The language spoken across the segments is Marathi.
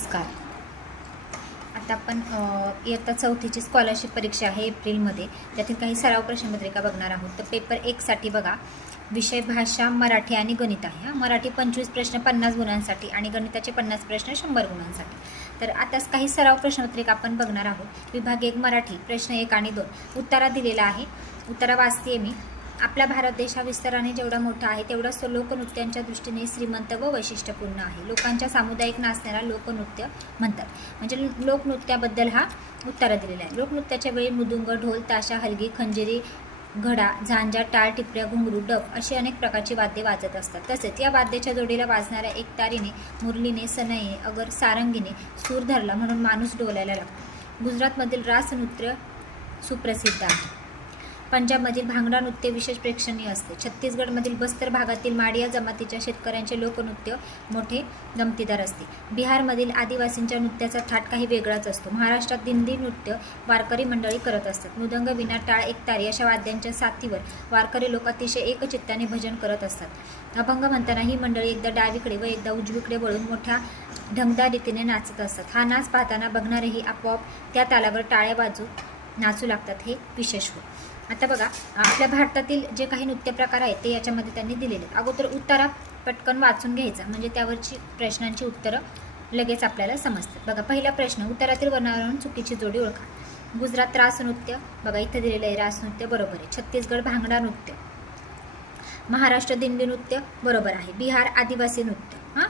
नमस्कार. आता आपण इयत्ता 4थीची स्कॉलरशिप परीक्षा आहे एप्रिलमध्ये. त्यातील काही सराव प्रश्नपत्रिका बघणार आहोत. तर पेपर 1साठी बघा, विषय भाषा मराठी आणि गणित आहे. मराठी 25 प्रश्न 50 गुणांसाठी आणि गणिताचे 50 प्रश्न 100 गुणांसाठी. तर आता काही सराव प्रश्नपत्रिका आपण बघणार आहोत. विभाग 1 मराठी प्रश्न 1 आणि 2 उत्तरा दिलेला आहे. उत्तरा वाचते मी. आपला भारत देश हा विस्ताराने जेवढा मोठा आहे तेवढाच तो लोकनृत्यांच्या दृष्टीने श्रीमंत व वैशिष्ट्यपूर्ण आहे. लोकांच्या सामुदायिक नाचण्याला लोकनृत्य म्हणतात. म्हणजे लोकनृत्याबद्दल हा उत्तर दिलेला आहे. लोकनृत्याच्या वेळी मृदुंग, ढोल, ताशा, हलगी, खंजिरी, घडा, झांजा, टाळ, टिपऱ्या, घुंगरू, डफ अशी अनेक प्रकारची वाद्ये वाजत असतात. तसेच या वाद्याच्या जोडीला वाजणाऱ्या एकतारीने, मुरलीने, सनईने, अगर सारंगीने सूर धरला म्हणून माणूस डोलायला लागतो. गुजरातमधील रास नृत्य सुप्रसिद्ध आहे. पंजाबमधील भांगडा नृत्य विशेष प्रेक्षणीय असते. छत्तीसगडमधील बस्तर भागातील माडिया जमातीच्या शेतकऱ्यांचे लोकनृत्य मोठे गमतीदार असते. बिहारमधील आदिवासींच्या नृत्याचा थाट काही वेगळाच असतो. महाराष्ट्रात दिंडी नृत्य वारकरी मंडळी करत असतात. मृदंग, वीणा, टाळ, एकतारी अशा वाद्यांच्या साथीवर वारकरी लोक अतिशय एकचित्ताने भजन करत असतात. अभंग म्हणताना ही मंडळी एकदा डावीकडे व एकदा उजवीकडे वळून मोठ्या ढंगदार रीतीने नाचत असतात. हा नाच पाहताना बघणारेही आपोआप त्या तालावर टाळ्या वाजू नाचू लागतात. हे विशेष होय. आता बघा, आपल्या भारतातील जे काही नृत्य प्रकार आहेत ते याच्यामध्ये त्यांनी दिलेले आहेत. अगोदर उत्तरा पटकन वाचून घ्यायचा, म्हणजे त्यावरची प्रश्नांची उत्तरं लगेच आपल्याला समजतात. बघा, पहिला प्रश्न, उत्तरातील वर्णावरून चुकीची जोडी ओळखा. गुजरात रास नृत्य, बघा इथं दिलेलं आहे रास नृत्य, बरोबर आहे. छत्तीसगड भांगडा नृत्य. महाराष्ट्र दिंडी नृत्य, बरोबर आहे. बिहार आदिवासी नृत्य,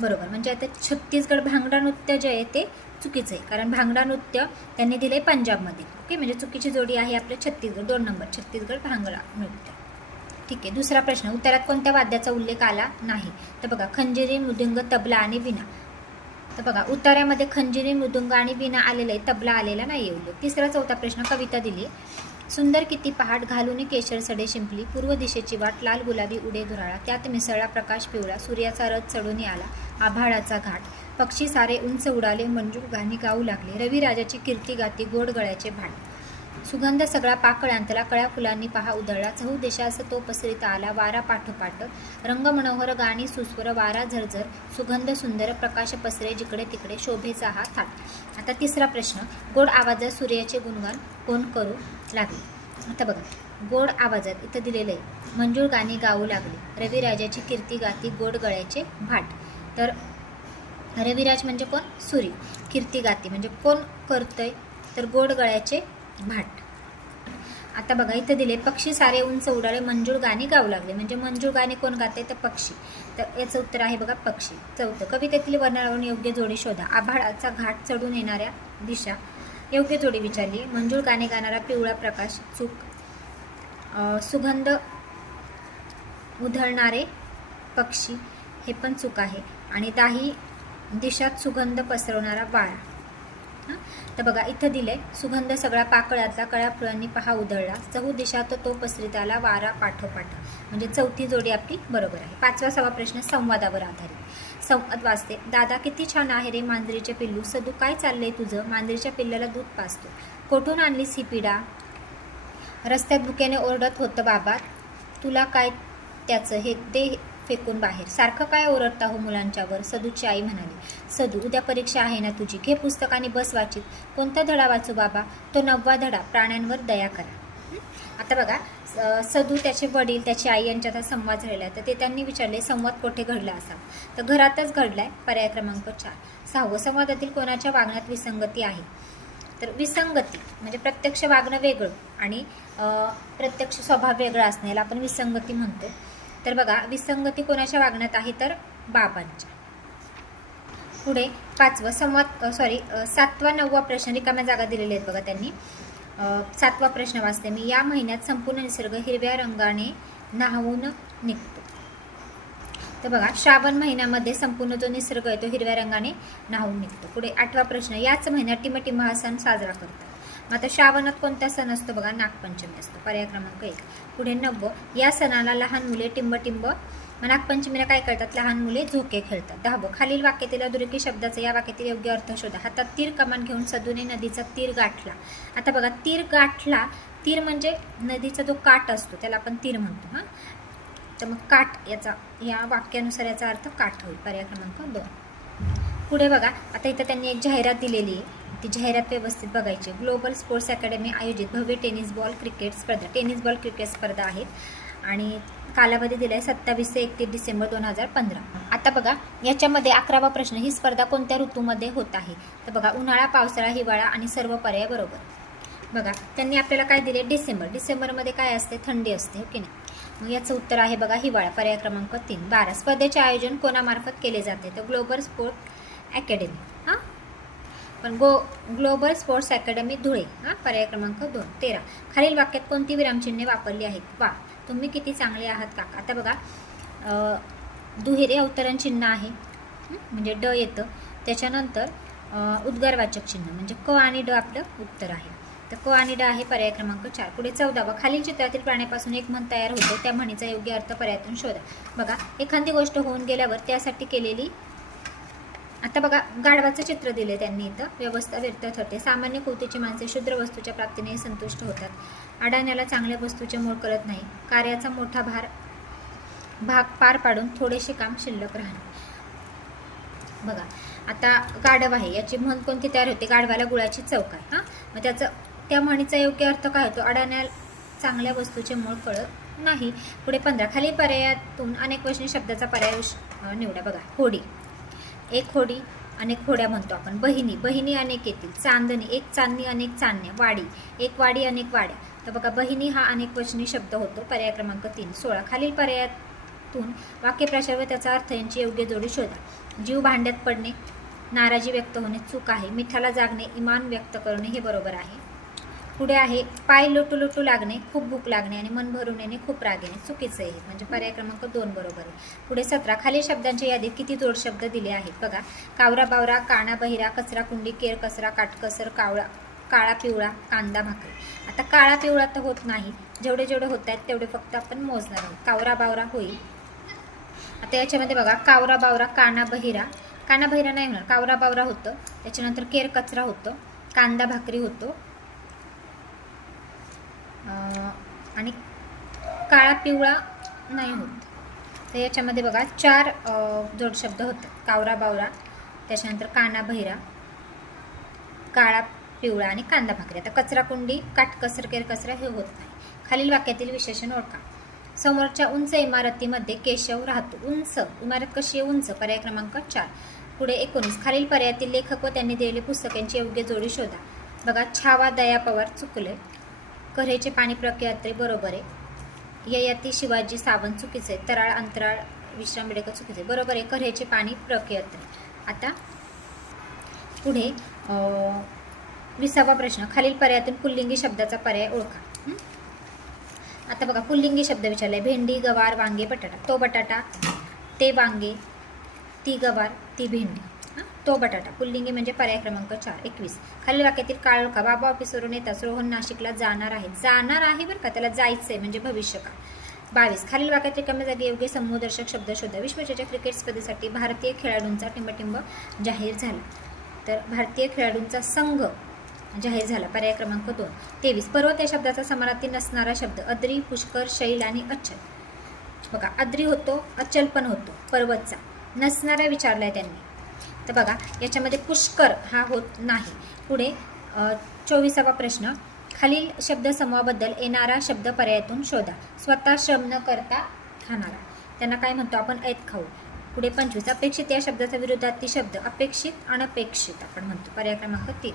बरोबर. म्हणजे आता छत्तीसगड भांगडा नृत्य जे आहे ते चुकीचं आहे, कारण भांगडा नृत्य त्यांनी दिले पंजाबमध्ये. ओके, म्हणजे चुकीची जोडी आहे आपल्या छत्तीसगड. 2 नंबर छत्तीसगड भांगडा नृत्य. ठीक आहे. दुसरा प्रश्न, उत्तरात कोणत्या वाद्याचा उल्लेख आला नाही? तर बघा, खंजिरी, मृदुंग, तबला आणि वीणा. तर बघा, उत्तरामध्ये खंजिरी, मृदुंग आणि वीणा आलेलं आहे, तबला आलेला नाही उल्लेख. तिसरा चौथा प्रश्न, कविता दिली आहे. सुंदर किती पहाट, घालून केशर सडे शिंपली, पूर्व दिशेची वाट, लाल गुलाबी उडे धुराळा, त्यात मिसळला प्रकाश पिवळा, सूर्याचा रथ चढून आला, आभाळाचा घाट, पक्षी सारे उंच उडाले, मंजूळ गाणी गाऊ लागले, रविराजाची कीर्ती गाती, गोड गळ्याचे भाट, सुगंध सगळा पाकळ्यांतला, कळ्या फुलांनी पहा उधळला, चहू देशास तो पसरिता आला, वारा पाठोपाठ, रंग मनोहर गाणी सुस्वर, वारा झरझर, सुगंध सुंदर, प्रकाश पसरे जिकडे तिकडे, शोभेचा हा थाट. आता तिसरा प्रश्न, गोड आवाजात सूर्याचे गुणगान कोण करू लागले? आता बघा, गोड आवाजात इथं दिलेलं आहे, मंजूळ गाणी गाऊ लागले, रविराजाची कीर्ती गाती, गोड गळ्याचे भाट. तर रविराज म्हणजे कोण? सूर्य. कीर्ती गाती म्हणजे कोण करतंय? तर गोड गळ्याचे भाट. आता बघा, इथं दिले, पक्षी सारे उंच उडाले, मंजूळ गाणी गाऊ लागले, म्हणजे मंजूळ गाणी कोण गाते? तर पक्षी. तर याचं उत्तर आहे बघा पक्षी. चौथं, कवितेतील वर्णावरून योग्य जोडी शोधा. आभाळाचा घाट, चढून येणाऱ्या दिशा, योग्य जोडी विचारली. मंजूळ गाणे गाणारा पिवळा प्रकाश, चूक. सुगंध उधळणारे पक्षी, हे पण चूक आहे. आणि दाही दिशात सुगंध पसरवणारा वारा. तर बघा, इथं दिले, सुगंध सगळा पाकळ्यातला, कळ्या फुलांनी पहा उधळला, चहू दिशात तो पसरित आला, वारा पाठोपाठ, म्हणजे चौथी जोडी आपली बरोबर आहे. 5वा 6वा प्रश्न, संवादावर आधारित. संवाद वाचते. दादा किती छान आहे रे मांजरीचे पिल्लू, सदू काय चाललंय तुझं, मांजरीच्या पिल्लाला दूध पाजतो, कोठून आणलीस ही पिढा, रस्त्यात भुक्याने ओरडत होतं बाबा, तुला काय त्याचं, हे दे फेकून बाहेर, सारखं काय ओरडता हो मुलांच्यावर, सदूची आई म्हणाली. सदू, उद्या परीक्षा आहे ना तुझी, घे पुस्तक आणि बस वाचित. कोणता धडा वाचू बाबा? तो 9वा धडा, प्राण्यांवर दया करा. आता बघा, सदू, त्याचे वडील, त्याची आई यांच्यात संवाद झालेला आहे. तर ते त्यांनी विचारले, संवाद कोठे घडला असावा? तर घरातच घडलाय, पर्याय क्रमांक 4. 6वं, संवादातील कोणाच्या वागण्यात विसंगती आहे? तर विसंगती म्हणजे प्रत्यक्ष वागणं वेगळं आणि प्रत्यक्ष स्वभाव वेगळा असणे, याला आपण विसंगती म्हणतो. तर बघा, विसंगती कोणाच्या वागण्यात आहे? तर बाबांच्या. पुढे 5वं, 7वा 9वा प्रश्न, रिकाम्या जागा दिलेल्या आहेत बघा त्यांनी. 7वा प्रश्न वाचते मी. या महिन्यात संपूर्ण निसर्ग हिरव्या रंगाने न्हावून निघतो. तर बघा, श्रावण महिन्यामध्ये संपूर्ण जो निसर्ग आहे तो हिरव्या रंगाने न्हावून निघतो. पुढे 8वा प्रश्न, याच महिन्यात टिमटिम हा सण साजरा करतात. मग आता श्रावणात कोणता सण असतो? बघा, नागपंचमी असतो, पर्याय क्रमांक 1. पुढे 9वं, या सणाला लहान मुले टिंब नागपंचमीला काय करतात? लहान मुले झोके खेळतात. 10वं, खालील वाक्यातील अधोरेखित शब्दाचा या वाक्यातील योग्य अर्थ शोधा. हातात तीर कमान घेऊन सदूने नदीचा तीर गाठला. आता बघा, तीर गाठला, तीर म्हणजे नदीचा जो काठ असतो त्याला आपण तीर म्हणतो. तर मग काठ, याचा या वाक्यानुसार याचा अर्थ काठ होईल, पर्याय क्रमांक 2. पुढे बघा, आता इथं त्यांनी एक जाहिरात दिलेली आहे, ती जाहिरात व्यवस्थित बघायची. ग्लोबल स्पोर्ट्स अकॅडमी आयोजित भव्य टेनिस बॉल क्रिकेट स्पर्धा आहेत आणि कालावधी दिला आहे 27 ते 31 डिसेंबर 2015. आता बघा, याच्यामध्ये 11वा प्रश्न, ही स्पर्धा कोणत्या ऋतूमध्ये होत आहे? तर बघा, उन्हाळा, पावसाळा, हिवाळा आणि सर्व पर्याय बरोबर. बघा, त्यांनी आपल्याला काय दिले? डिसेंबरमध्ये काय असते? थंडी असते, हो की नाही? मग याचं उत्तर आहे बघा हिवाळा, पर्याय क्रमांक 3. 12 स्पर्धेचे आयोजन कोणामार्फत केले जाते? तर ग्लोबल स्पोर्ट्स अकॅडमी. हां, पण ग्लोबल स्पोर्ट्स अकॅडमी धुळे. हां, पर्याय क्रमांक 2. 13 खालील वाक्यात कोणती विरामचिन्हे वापरली आहेत? वा, तुम्ही किती चांगले आहात काका. आता बघा, दुहेरी अवतरण चिन्ह आहे, म्हणजे ड येतं. त्याच्यानंतर उद्गारवाचक चिन्ह म्हणजे क आणि ड आपलं उत्तर आहे. तर क आणि ड आहे पर्याय क्रमांक 4. पुढे 14 खालील चित्रातील प्राण्यापासून एक म्हण तयार होते, त्या म्हणीचा योग्य अर्थ पर्यायातून शोधा. बघा, एखादी गोष्ट होऊन गेल्यावर त्यासाठी केलेली, आता बघा गाढवाचं चित्र दिले त्यांनी इथं, व्यवस्था व्यर्थ ठरते. सामान्य कुवतीची माणसे शुद्र वस्तूच्या प्राप्तीने संतुष्ट होतात. अडाण्याला चांगल्या वस्तूचे मोल कळत नाही. कार्याचा मोठा भाग पार पाडून थोडेसे काम शिल्लक राहणे. बघा, आता गाढव आहे, याची म्हण कोणती तयार होते? गाढवाला गुळाची चव काय. हां, मग त्या म्हणीचा योग्य अर्थ काय होतो? अडाण्या चांगल्या वस्तूचे मोल कळत नाही. पुढे 15 खालील पर्यायातून अनेक वचनी शब्दाचा पर्याय निवडा. बघा, होडी, एक होडी, अनेक होड्या म्हणतो आपण. बहिणी अनेक येतील. चांदणी, एक चांदणी, अनेक चांदण्या. वाडी, एक वाडी, अनेक वाड्या. तर बघा, बहिणी हा अनेक वचनी शब्द होतो, पर्याय क्रमांक 3. 16 खालील पर्यायातून वाक्यप्रचार व त्याचा अर्थ यांची योग्य जोडी शोधा. जीव भांड्यात पडणे, नाराजी व्यक्त होणे चूक आहे. मिठाला जागणे, इमान व्यक्त करणे हे बरोबर आहे. पुढे आहे पाय लोटू लागणे, खूप भूक लागणे आणि मन भरून येणे, खूप राग येणे चुकीचं आहे, म्हणजे पर्याय क्रमांक 2 बरोबर आहे. पुढे 17 खालील शब्दांच्या यादीत किती जोड शब्द दिले आहेत? बघा, कावरा बावरा, काना बहिरा, कचरा कुंडी, केर कचरा, काटकसर, काळा पिवळा, कांदा भाकरी. आता काळा पिवळा तर होत नाही, जेवढे होत आहेत तेवढे फक्त आपण मोजणार आहोत. कावरा बावरा होईल. आता याच्यामध्ये बघा, कावरा बावरा, काना बहिरा नाही होणार, कावरा बावरा होतं. त्याच्यानंतर केर कचरा होतं, कांदा भाकरी होतो आणि काळा पिवळा नाही होत. तर याच्यामध्ये बघा 4 जोड शब्द होतात. कावरा बावरा, त्याच्यानंतर काना बहिरा, काळा पिवळा आणि कांदा भाकरी. आता कचरा कुंडी, काटकसर, केर कचरा हे होत नाही. खालील वाक्यातील विशेषण ओळखा. समोरच्या उंच इमारतीमध्ये केशव राहतो. उंच इमारत कशी आहे? उंच, पर्याय क्रमांक 4. पुढे 19 खालील पर्यायातील लेखक व त्यांनी दिलेली पुस्तकांची योग्य जोडी शोधा. बघा, छावा दया पवार चुकले. कऱ्हेचे पाणी प्रख्यात्रे बरोबर आहे. ययाती शिवाजी सावंत चुकीचे आहे. तराळ अंतराळ विश्राम बेडेकर चुकीचे आहे. बरोबर आहे, कऱ्हेचे पाणी प्रख्यात्रे. आता पुढे 20वा प्रश्न, खालील पर्यायातून पुल्लिंगी शब्दाचा पर्याय ओळखा. आता बघा, पुल्लिंगी शब्द विचारलाय. भेंडी, गवार, वांगे, बटाटा. तो बटाटा, ते वांगे, ती गवार, ती भेंडी. तो बटाटा पुल्लिंगी म्हणजे पर्याय क्रमांक 4. 21 खालील वाक्यातील काळ ओळखा. बाबा ऑफिसवरून येताच रोहन नाशिकला जाणार आहे बरं का, त्याला जायचं आहे म्हणजे भविष्यकाळ. 22 खालील वाक्यात रिकाम्या जागी योग्य समूहदर्शक शब्द शोधा. विश्वचषक क्रिकेट स्पर्धेसाठी भारतीय खेळाडूंचा टिंबटिंब जाहीर झाला. तर भारतीय खेळाडूंचा संघ जाहीर झाला, पर्याय क्रमांक 2. 23 पर्वत या शब्दाचा समानार्थी नसणारा शब्द. अद्री, पुष्कर, शैल आणि अचल. बघा, अद्री होतो, अचल पण होतो पर्वतचा. नसणारा विचारलाय त्यांनी. तर बघा, याच्यामध्ये पुष्कर हा होत नाही. पुढे 24वा प्रश्न, खालील शब्द समूहाबद्दल येणारा शब्द पर्यायातून शोधा. स्वतः श्रम न करता खाणारा, त्यांना काय म्हणतो आपण? ऐत खाऊ. पुढे 25 अपेक्षित या शब्दाचा विरोधार्थी शब्द. अपेक्षित, अनपेक्षित आपण म्हणतो, पर्याय क्रमांक 3.